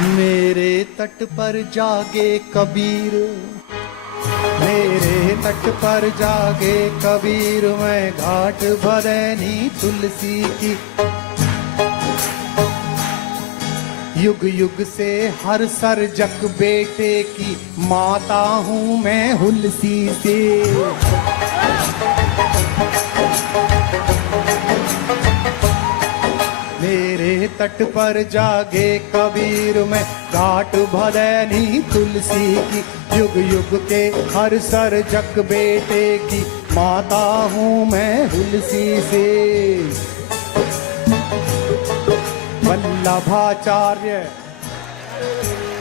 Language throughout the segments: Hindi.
मेरे तट पर जागे कबीर, मेरे तट पर जागे कबीर, मैं घाट भरैनी तुलसी की। युग युग से हर सरजक बेटे की माता हूँ मैं हुलसी से। मेरे तट पर जागे कबीर, मैं घाट भरैनी तुलसी की। युग युग के हर सरजक बेटे की माता हूँ मैं हुलसी से। वल्लभाचार्य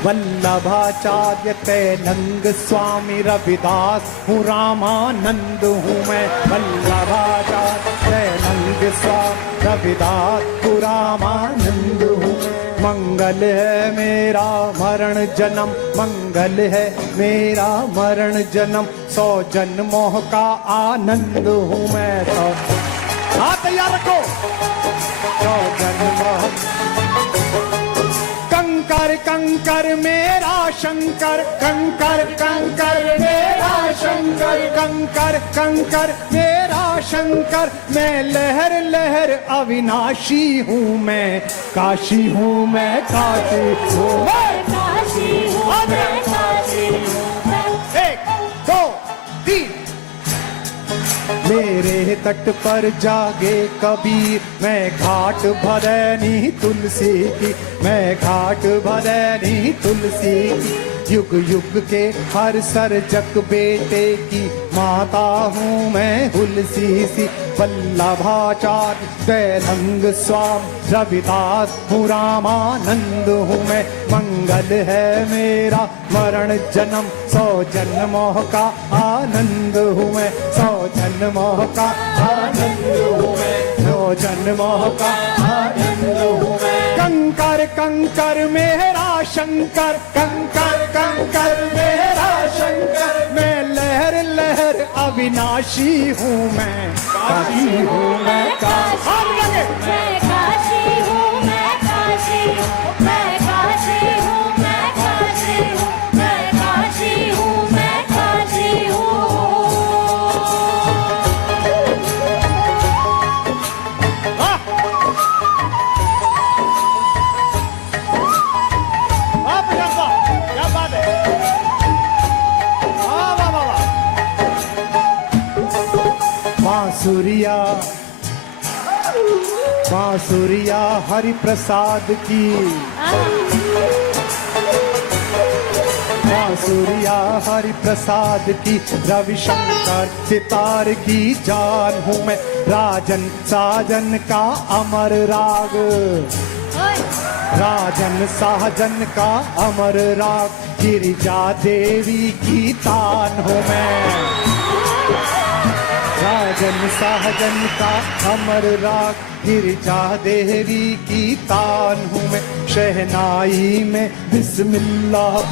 वल्लभाचार्य तैलंग स्वामी रविदास हूँ, रामानंद हूँ मैं। वल्लभाचार्य तैलंग स्वामी रविदास हूँ, रामानंद हूँ। मंगल है मेरा मरण जन्म, मंगल है मेरा मरण जन्म, 100 जन्मों का आनंद हूँ मैं। तो हाथ तैयार रखो। 100 जन्मों कंकर कंकर मेरा शंकर, कंकर कंकर मेरा शंकर, कंकर कंकर मेरा शंकर। मैं लहर लहर अविनाशी हूँ मैं, काशी हूँ मैं, काशी हूँ मैं, काशी हूँ मैं, काशी हूँ मैं। 1 2 3। मेरे तट पर जागे कबीर, मैं घाट भरैनी तुलसी की, मैं घाट भरैनी तुलसी की। युग युग के हर सरजक बेटे की माता हूँ मैं हुलसी सी। वल्लभाचार्य तैलंग स्वामी रविदास हूँ, रामानंद हूँ मैं। मंगल है मेरा मरण जन्म, 100 जन्मों का आनंद हूँ मैं। 100 जन्मों का आनंद हूँ मैं, 100 जन्मों का आनंद हूँ मैं। कंकर कंकर मेरा शंकर, कंकर कंकर मेरा शंकर। मैं लहर लहर अविनाशी हूँ मैं, काशी हूँ मैं, काशी मैं काशी हूँ, मैं काशी हूँ, मैं काशी हूँ, मैं काशी हूँ, मैं काशी हूँ, मैं काशी हूँ। क्या बात है। बांसुरिया बांसुरिया हरि प्रसाद की, बांसुरिया हरि प्रसाद की। रविशंकर सितार की जान हूँ मैं, राजन साजन का अमर राग, राजन साजन का अमर राग। गिरिजा देवी की तान हूँ मैं, राजन साजन का अमर राग। गिरिजा देवी की तान हूँ मैं। शहनाई में बिस्मिल्लाह,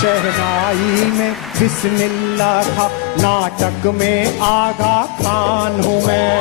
शहनाई में बिस्मिल्लाह था। नाटक में आगा खान हूँ मैं,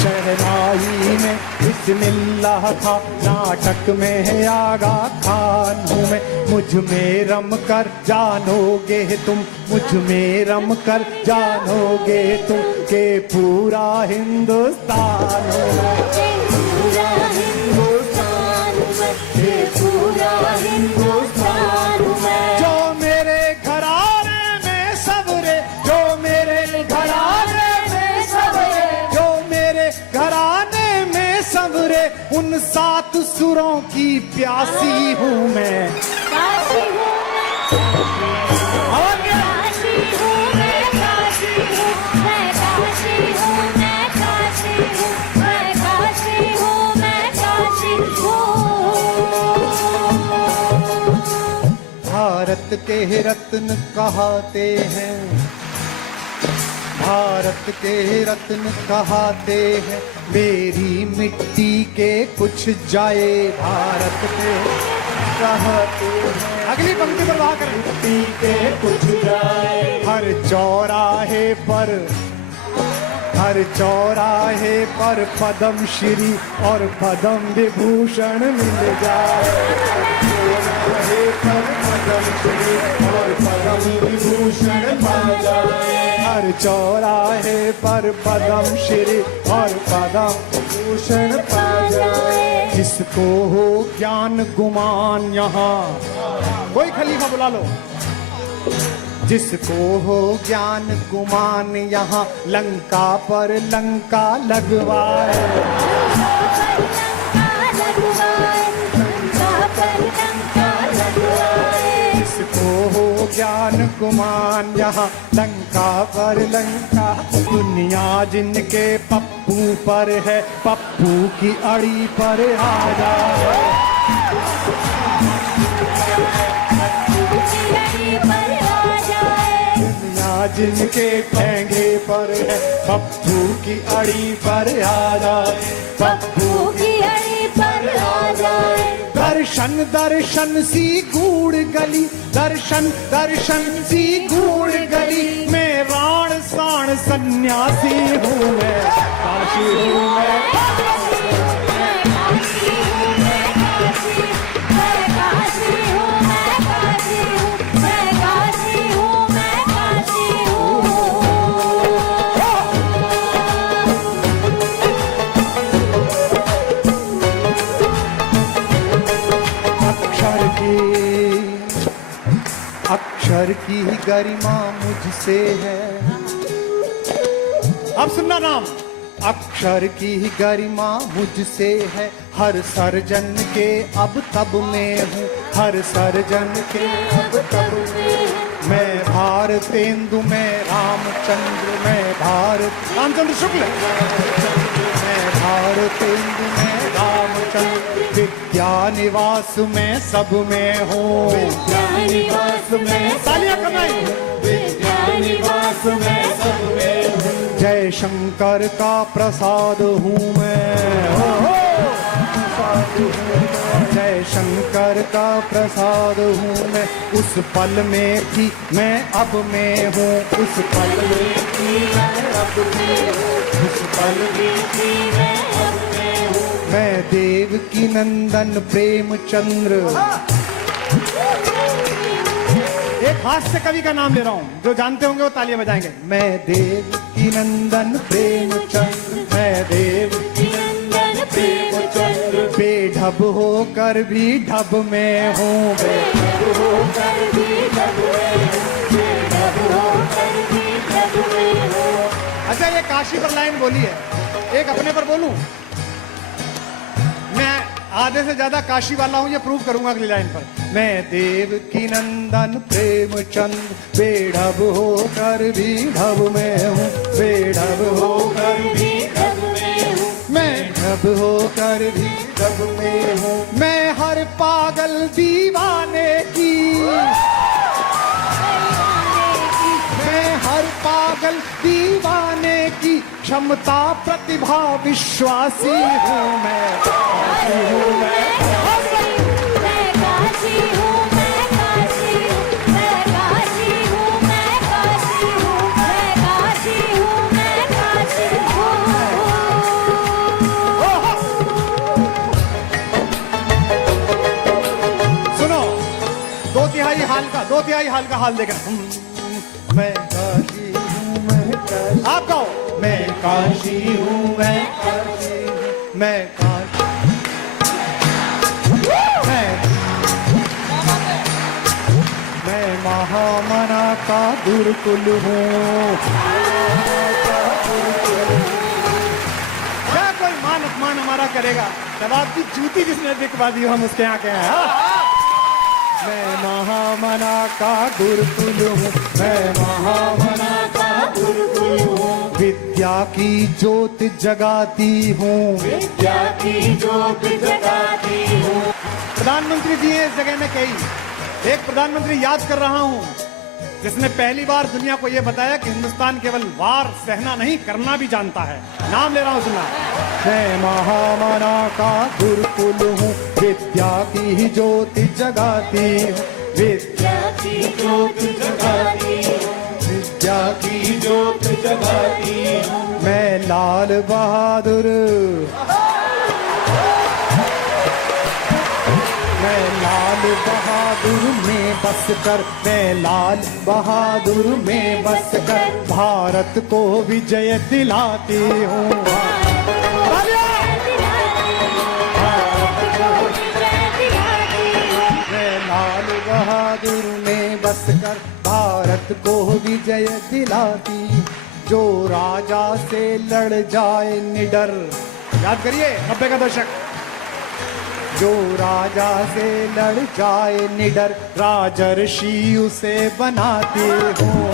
शहनाई में बिस्मिल्लाह था। नाटक में आगा खान हूँ मैं। मुझ में रम कर जानोगे तुम, मुझ में रम कर जानोगे तुम, के पूरा हिंदुस्तान हूँ मैं, पूरा हिंदुस्तान में, ये पूरा हिंदुस्तान में। जो मेरे घराने में सबरे, जो मेरे घराने में सबरे, जो मेरे घराने में सबरे, उन 7 सुरों की प्यासी हूँ मैं, काशी हूँ मैं, काशी हूँ मैं, काशी हूँ मैं, काशी हूँ मैं, काशी हूँ मैं, काशी हूँ मैं, काशी हूँ। भारत के रत्न कहाते हैं, भारत के रत्न कहाते हैं। मेरी मिट्टी के कुछ जाए, भारत के कहते हैं। अगली पंक्ति पर वाह करें। मिट्टी के कुछ जाए, हर चौराहे पर, हर हर चौराहे पर पद्म श्री और पद्म विभूषण मिल जाए। चौराहे पर पद्म श्री और पद्म विभूषण मिल जाए। हर चौराहे पर पद्म श्री और पद्म विभूषण पा जाए। जिसको हो ज्ञान गुमान यहाँ, कोई खलीफा बुला लो। जिसको हो ज्ञान गुमान यहाँ लंका पर लंका लगवाए। जिसको हो ज्ञान गुमान यहाँ लंका पर लंका। दुनिया जिनके पप्पू पर है पप्पू की अड़ी पर आ जाए। जिनके ठेंगे पर है पप्पू की अड़ी पर आ जाए। पप्पू की अड़ी पर आ जाए। दर्शन दर्शन सी गूढ़ गली, दर्शन दर्शन सी गूढ़ गली में राण साण सन्यासी हूँ मैं, काशी हूँ मैं। अक्षर की गरिमा मुझसे है। अब सुनना नाम। अक्षर की गरिमा मुझसे है, हर सर्जन के अब तब में हूँ, हर सर्जन के अब तब में हूँ। मैं भारतेंदु में रामचंद्र, मैं रामचंद्र शुक्ल, मैं भारतेंदु में रामचंद्र। विद्या निवास में सब में हूँ, विद्या निवास में तालियां कमाई। विद्या निवास में सब में हूँ। जय शंकर का प्रसाद हूँ मैं, हो जय शंकर का प्रसाद हूँ मैं। उस पल में थी मैं अब में हूँ, उस पल में थी मैं अब में हूँ, उस पल में थी मैं अब में हूँ। मैं देव की नंदन प्रेमचंद्र। एक हास्य कवि का नाम ले रहा हूँ, जो जानते होंगे वो तालियां बजाएंगे। मैं देव की नंदन प्रेमचंद्र, मैं देव की नंदन प्रेमचंद्र। बेढब होकर भी ढब में हूँ, बेढब होकर भी ढब में हूँ, बेढब होकर भी ढब में हूँ। अच्छा, ये काशी पर लाइन बोली है, एक अपने पर बोलूं। मैं आधे से ज्यादा काशी वाला हूं, ये प्रूव करूंगा अगली लाइन पर। मैं देव की नंदन प्रेमचंद, बेढब होकर भी ढब में हूँ, बेढब होकर भी ढब में हूँ, मैं ढब होकर भी ढब में हूँ। मैं हर पागल दीवाने की, मैं हर पागल दीवाने की क्षमता प्रतिभा विश्वासी हूँ मैं, काशी हूँ मैं। दो तिहाई हाल का हाल देख रहा। मैं काशी हूँ, मैं काशी। आप गाओ। मैं काशी हूँ, मैं काशी हूँ, मैं काशी। मैं महामना का गुरुकुल हूँ। क्या कोई मान अपमान हमारा करेगा? नवाब की जूती जिसने दिखवा दी हम उसके यहाँ के हैं। मैं महामना का गुरुकुल हूँ, मैं महामना का गुरुकुल हूँ। विद्या की ज्योत जगाती हूँ, विद्या की ज्योत जगाती हूँ। प्रधानमंत्री जी हैं इस जगह में कई। एक प्रधानमंत्री याद कर रहा हूँ जिसने पहली बार दुनिया को यह बताया कि हिंदुस्तान केवल वार सहना नहीं करना भी जानता है। नाम ले रहा हूँ, सुना। मैं महामना का गुरुकुल हूँ, विद्या की ज्योति जगाती हूँ, विद्या की ज्योति जगाती हूँ, विद्या की ज्योति जगाती हूँ। मैं लाल बहादुर, मैं लाल बहादुर में बस कर, मैं लाल बहादुर में बस कर भारत को विजय दिलाती हूँ। मैं लाल बहादुर में बस कर भारत को विजय दिलाती, जो राजा से लड़ जाए निडर। याद करिए 90 का दशक। जो राजा से लड़ जाए निडर, राजर्षि उसे बनाती हूँ।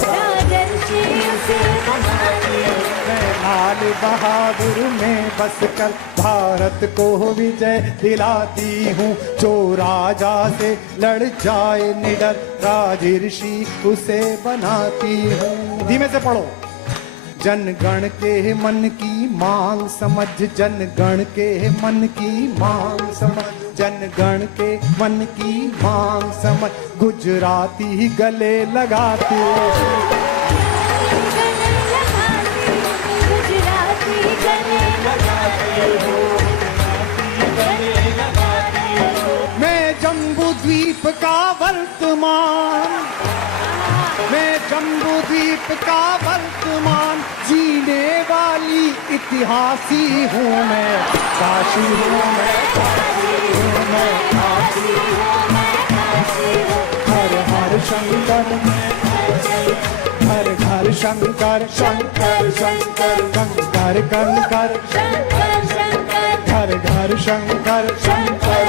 मैं लाल बहादुर में बस कर भारत को विजय दिलाती हूँ, जो राजा से लड़ जाए निडर, राजर्षि उसे बनाती हूँ। धीमे से पढ़ो। जनगण के मन की मांग समझ, जनगण के मन की मांग समझ, जनगण के मन की मांग समझ, गुजराती गले लगाते। मैं जम्बू द्वीप का वर्तमान, मैं जम्बू द्वीप का वर्तमान, जीने वाली इतिहासी हूँ मैं, काशी हूँ मैं, काशी हूँ मैं, काशी हूँ मैं, काशी हूँ। हर हर शंकर, हर हर शंकर, शंकर शंकर, कंकर कंकर, हर हर शंकर, शंकर शंकर,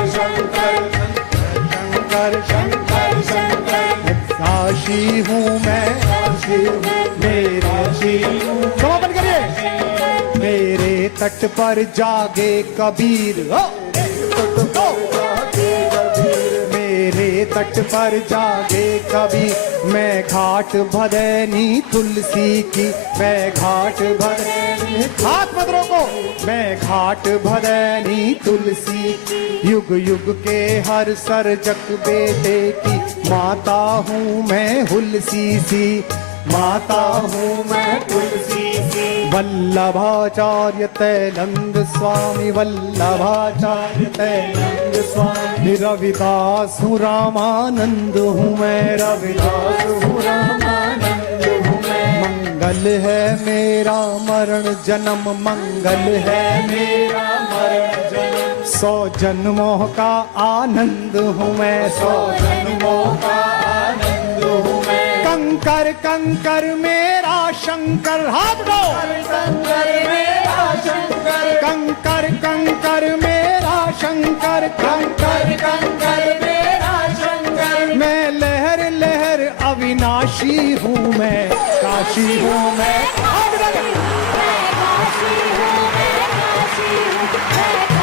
शंकर शंकर शंकर। काशी हूँ मैं, काशी हूँ मेरे शिव। समापन करिए। मेरे तट पर जागे कबीर, मेरे तट पर जागे कबीर, मैं घाट भदैनी तुलसी की, मैं घाट भदैनी, हाथ मत रोको, मैं घाट भदैनी तुलसी, युग युग के हर सर्जक बेटे की माता हूँ मैं हुलसी सी, माता हूँ मैं तुलसी सी। वल्लभाचार्य तैलंग स्वामी, वल्लभाचार्य तैलंग स्वामी, रविदास हूँ रामानंद हूँ मैं, रविदास हूँ रामानंद हूँ मैं। मंगल है मेरा मरण जन्म, मंगल है मेरा मरण जन्म, 100 जन्मों का आनंद हूँ मैं, 100 जन्मों का आनंद हूँ मैं। कंकर कंकर मेरा शंकर, हाथ दो। कंकर मेरा शंकर, कंकर कंकर मेरा शंकर, कंकर कंकर मेरा शंकर। मैं लहर लहर अविनाशी हूँ मैं, काशी हूँ मैं, काशी हूँ मैं, काशी हूँ मैं,